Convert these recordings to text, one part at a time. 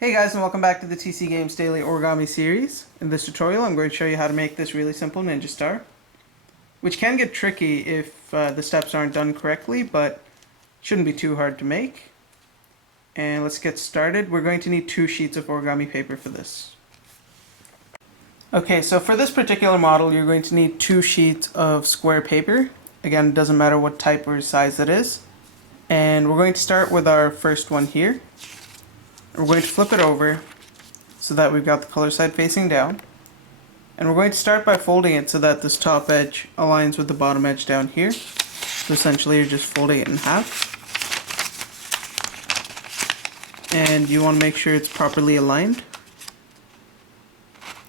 Hey guys, and welcome back to the TCGames Daily Origami series. In this tutorial I'm going to show you how to make this really simple ninja star, which can get tricky if the steps aren't done correctly, but shouldn't be too hard to make. And let's get started. We're going to need 2 sheets of origami paper for this. Okay, so for this particular model you're going to need 2 sheets of square paper. Again, it doesn't matter what type or size it is. And we're going to start with our first one here. We're going to flip it over so that we've got the color side facing down. And we're going to start by folding it so that this top edge aligns with the bottom edge down here. So essentially you're just folding it in half. And you want to make sure it's properly aligned.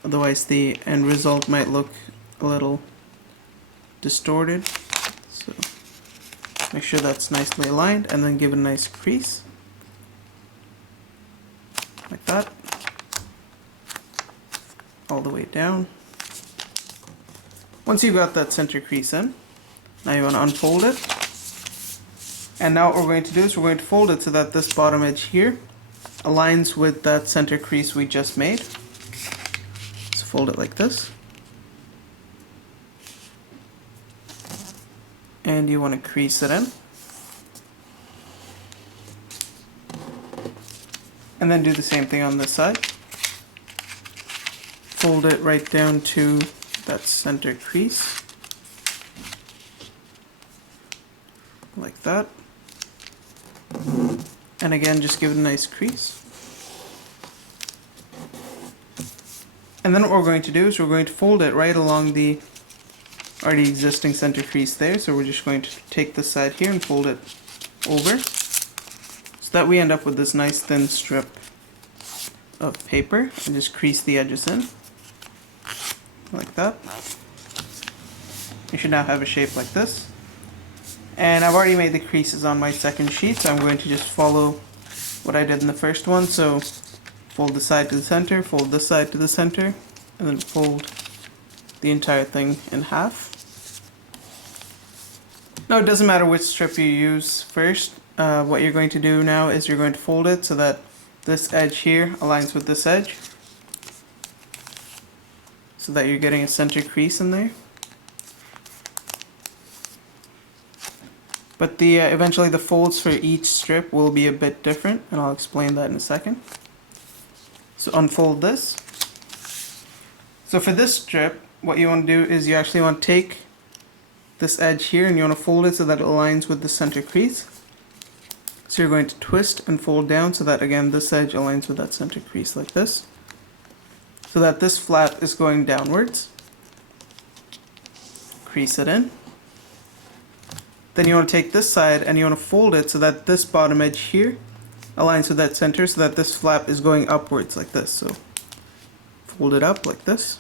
Otherwise the end result might look a little distorted. So make sure that's nicely aligned and then give it a nice crease. Like that, all the way down. Once you've got that center crease in, now you want to unfold it. And now what we're going to do is we're going to fold it so that this bottom edge here aligns with that center crease we just made. So fold it like this. And you want to crease it in. And then do the same thing on this side. Fold it right down to that center crease. Like that. And again, just give it a nice crease. And then what we're going to do is we're going to fold it right along the already existing center crease there. So we're just going to take this side here and fold it over, so that we end up with this nice thin strip of paper, and just crease the edges in like that. You should now have a shape like this. And I've already made the creases on my second sheet, so I'm going to just follow what I did in the first one. So fold the side to the center, fold this side to the center, and then fold the entire thing in half. Now it doesn't matter which strip you use first. What you're going to do now is you're going to fold it so that this edge here aligns with this edge, so that you're getting a center crease in there. But eventually the folds for each strip will be a bit different, and I'll explain that in a second. So unfold this. So for this strip, what you want to do is you actually want to take this edge here and you want to fold it so that it aligns with the center crease. So you're going to twist and fold down so that again this edge aligns with that center crease like this. So that this flap is going downwards. Crease it in. Then you want to take this side and you want to fold it so that this bottom edge here aligns with that center, so that this flap is going upwards like this. So fold it up like this.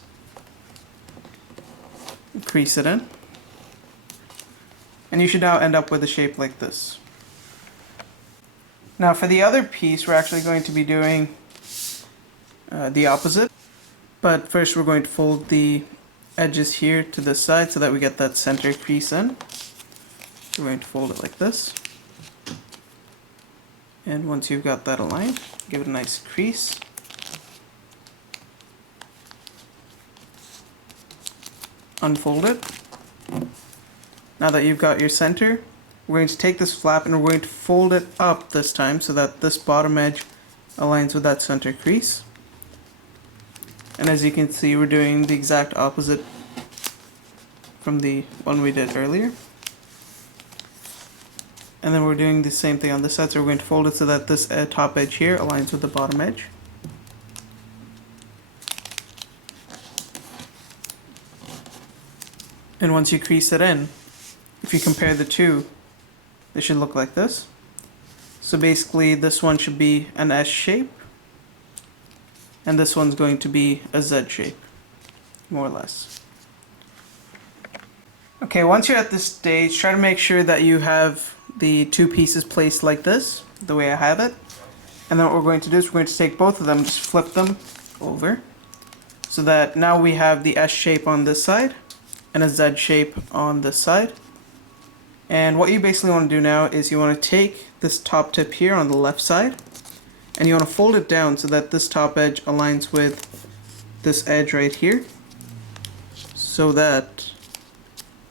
Crease it in. And you should now end up with a shape like this. Now for the other piece we're actually going to be doing the opposite. But first we're going to fold the edges here to this side so that we get that center crease in. So we're going to fold it like this. And once you've got that aligned, give it a nice crease. Unfold it. Now that you've got your center, we're going to take this flap and we're going to fold it up this time so that this bottom edge aligns with that center crease. And as you can see, we're doing the exact opposite from the one we did earlier. And then we're doing the same thing on this side, so we're going to fold it so that this top edge here aligns with the bottom edge. And once you crease it in, if you compare the two, they should look like this. So basically this one should be an S shape, and this one's going to be a Z shape, more or less. Okay, once you're at this stage, try to make sure that you have the 2 pieces placed like this, the way I have it. And then what we're going to do is we're going to take both of them, just flip them over, so that now we have the S shape on this side and a Z shape on this side. And what you basically want to do now is you want to take this top tip here on the left side and you want to fold it down so that this top edge aligns with this edge right here, so that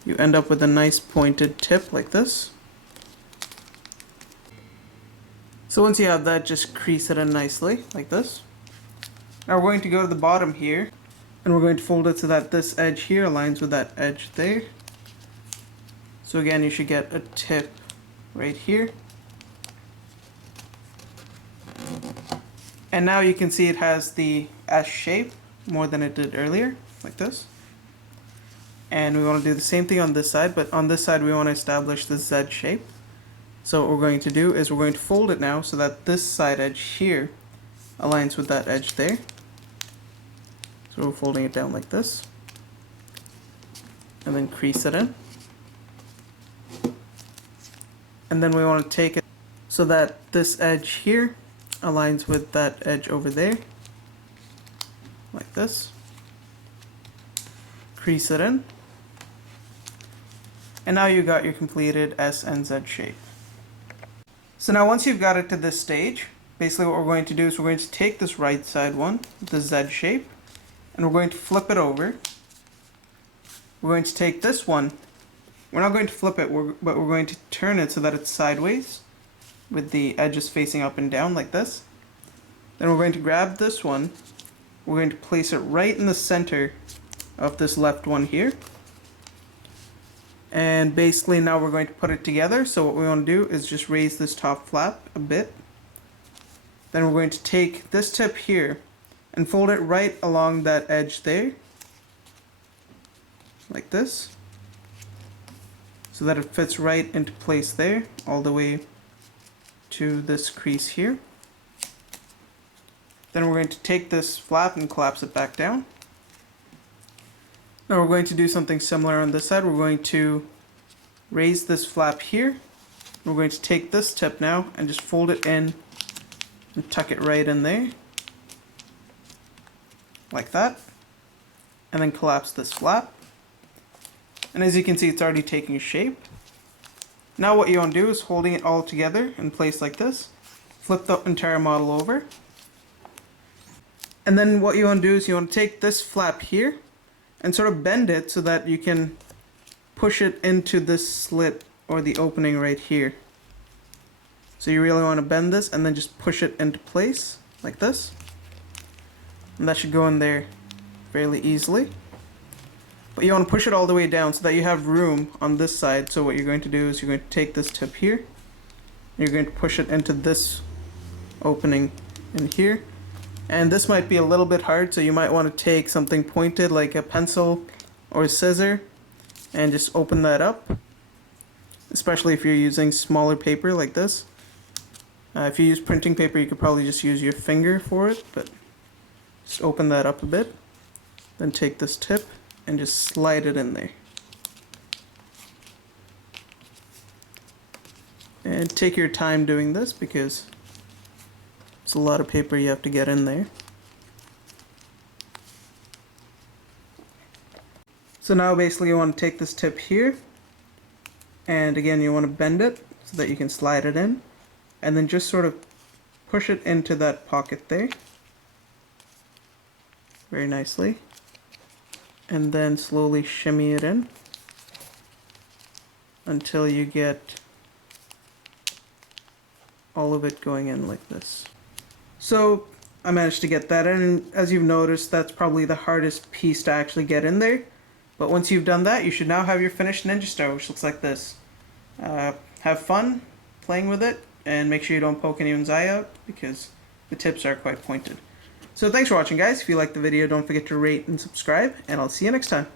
you end up with a nice pointed tip like this. So once you have that, just crease it in nicely like this. Now we're going to go to the bottom here, and we're going to fold it so that this edge here aligns with that edge there. So again, you should get a tip right here. And now you can see it has the S shape more than it did earlier, like this. And we want to do the same thing on this side, but on this side we want to establish the Z shape. So what we're going to do is we're going to fold it now so that this side edge here aligns with that edge there. So we're folding it down like this. And then crease it in. And then we want to take it so that this edge here aligns with that edge over there. Like this. Crease it in. And now you got your completed S and Z shape. So now once you've got it to this stage, basically what we're going to do is we're going to take this right side one, the Z shape, and we're going to flip it over. We're going to take this one, we're not going to flip it, but we're going to turn it so that it's sideways with the edges facing up and down like this. Then we're going to grab this one, we're going to place it right in the center of this left one here. And basically now we're going to put it together. So what we want to do is just raise this top flap a bit. Then we're going to take this tip here and fold it right along that edge there, like this, so that it fits right into place there, all the way to this crease here. Then we're going to take this flap and collapse it back down. Now we're going to do something similar on this side. We're going to raise this flap here. We're going to take this tip now and just fold it in and tuck it right in there, like that, and then collapse this flap. And as you can see, it's already taking shape. Now what you want to do is holding it all together in place like this, flip the entire model over, and then what you want to do is you want to take this flap here and sort of bend it so that you can push it into this slit or the opening right here. So you really want to bend this and then just push it into place like this. And that should go in there fairly easily. But you want to push it all the way down so that you have room on this side. So what you're going to do is you're going to take this tip here, and you're going to push it into this opening in here. And this might be a little bit hard, so you might want to take something pointed like a pencil or a scissor and just open that up, especially if you're using smaller paper like this. If you use printing paper, you could probably just use your finger for it, but just open that up a bit. Then take this tip and just slide it in there. And take your time doing this because it's a lot of paper you have to get in there. So now basically you want to take this tip here, and again you want to bend it so that you can slide it in, and then just sort of push it into that pocket there very nicely, and then slowly shimmy it in until you get all of it going in like this. So I managed to get that in, and as you've noticed, that's probably the hardest piece to actually get in there. But once you've done that, you should now have your finished Ninja Star, which looks like this. Have fun playing with it, and make sure you don't poke anyone's eye out because the tips are quite pointed. So thanks for watching, guys. If you liked the video, don't forget to rate and subscribe, and I'll see you next time.